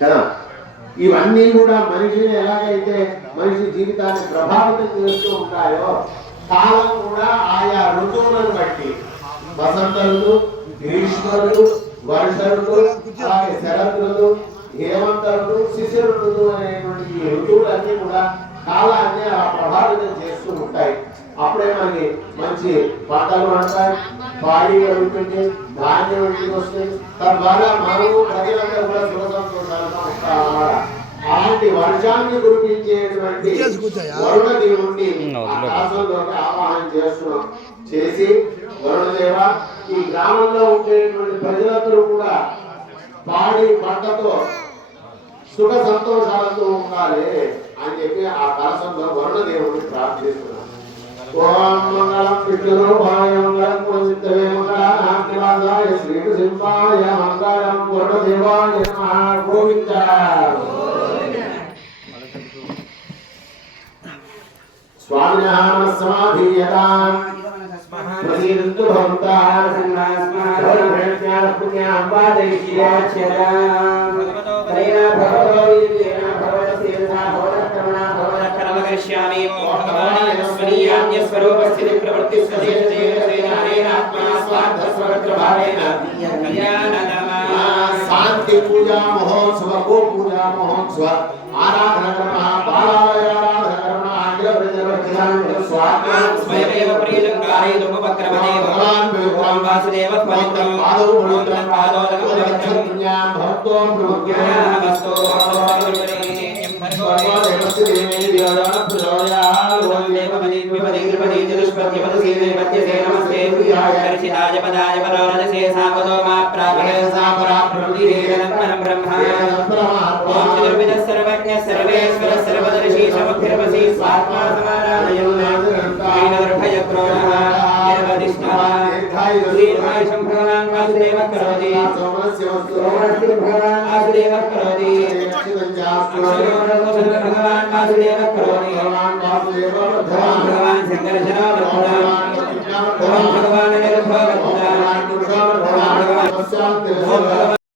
కదా. ఇవన్నీ కూడా మనిషిని ఎలాగైతే మనిషి జీవితాన్ని ప్రభావితం చేస్తూ ఉంటాయో, కాలం కూడా ఆయా ఋతువులను బట్టి వసంత ఋతు, గ్రీష్మ ఋతు, వర్ష ఋతు, అలాగే శరత్ ఋతు, హేమంత ఋతు, శిశిర ఋతు అనేటువంటి ఈ ఋతువులన్నీ కూడా కాలాన్ని ప్రభావితం చేస్తూ ఉంటాయి. అప్పుడే మనకి మంచి పంటలు పండుతాయి, పాడి కలుగుతుంది, ధాన్యం ఇంటికి వస్తుంది. తద్వారా మనము ప్రజలందరూ కూడా సుఖ సంతోషాలుగా ఉంటామన్నమాట. అలాంటి వర్షాన్ని కురిపించేటువంటి వరుణ దేవుణ్ణి ఆకాశంలోకి ఆవాహన చేసి, వరుణదేవ ఈ గ్రామంలో ఉండేటువంటి ప్రజలందరూ కూడా పాడి పంటతో సుఖ సంతోషాలతో ఉండాలి అని చెప్పి ఆ కలశంలో వరుణదేవుడిని ప్రార్థిస్తున్నాం. ఓం మంగళం విష్ణురూపాయ మంగళం పురసిద్ధవే మంగళాయ శ్రీనృసింహాయ మంగళం వరుణదేవాయ నమః. గోవింద స్వామినః సమాధీయతాం ప్రసీదంతు భవంతాః సర్వజ్ఞాన పుణ్యాం వాదయిష్యాచ్యతాం తరేణ భగవతో విద్యేన భగవత సేవనా భగవత కరుణా భగవత కర్మకరిష్యామి. భగవాన్ స్వనీయాన్య స్వరూపస్థితి ప్రవృత్తి స్వదేశ దేవసేనానేన ఆత్మా స్వార్థ స్వగత్ర భావేన కళ్యాణనామా శాంతి పూజా మహోత్సవ, గో పూజా మహోత్సవ, ఆరాధన కర్మ, బాలాలయ ఆరాధన కర్మ, అఖిల ప్రజావత్సలాం స్వాత్మాన్ స్వయమేవ ప్రియలంకారేదుపక్రమదే భగవాన్ భగవాన్ వాసుదేవ పవిత్రం పాదౌ పవిత్రం పాదోదకం పవిత్రం పుణ్యాం భక్తోం ప్రముఖ్యామస్తో సర్వేశ్వర సర్వదర్శి సముద్రపసి స్వాత్మా సమారాధయం భగవాన్ వాసుదేవ కరోతి భగవాన్ వాసుదేవ కరోతి భగవాన్ వాసుదేవ కరోతి భగవాన్ శంకర్షణ భగవాన్ నిర్భవ భగవాన్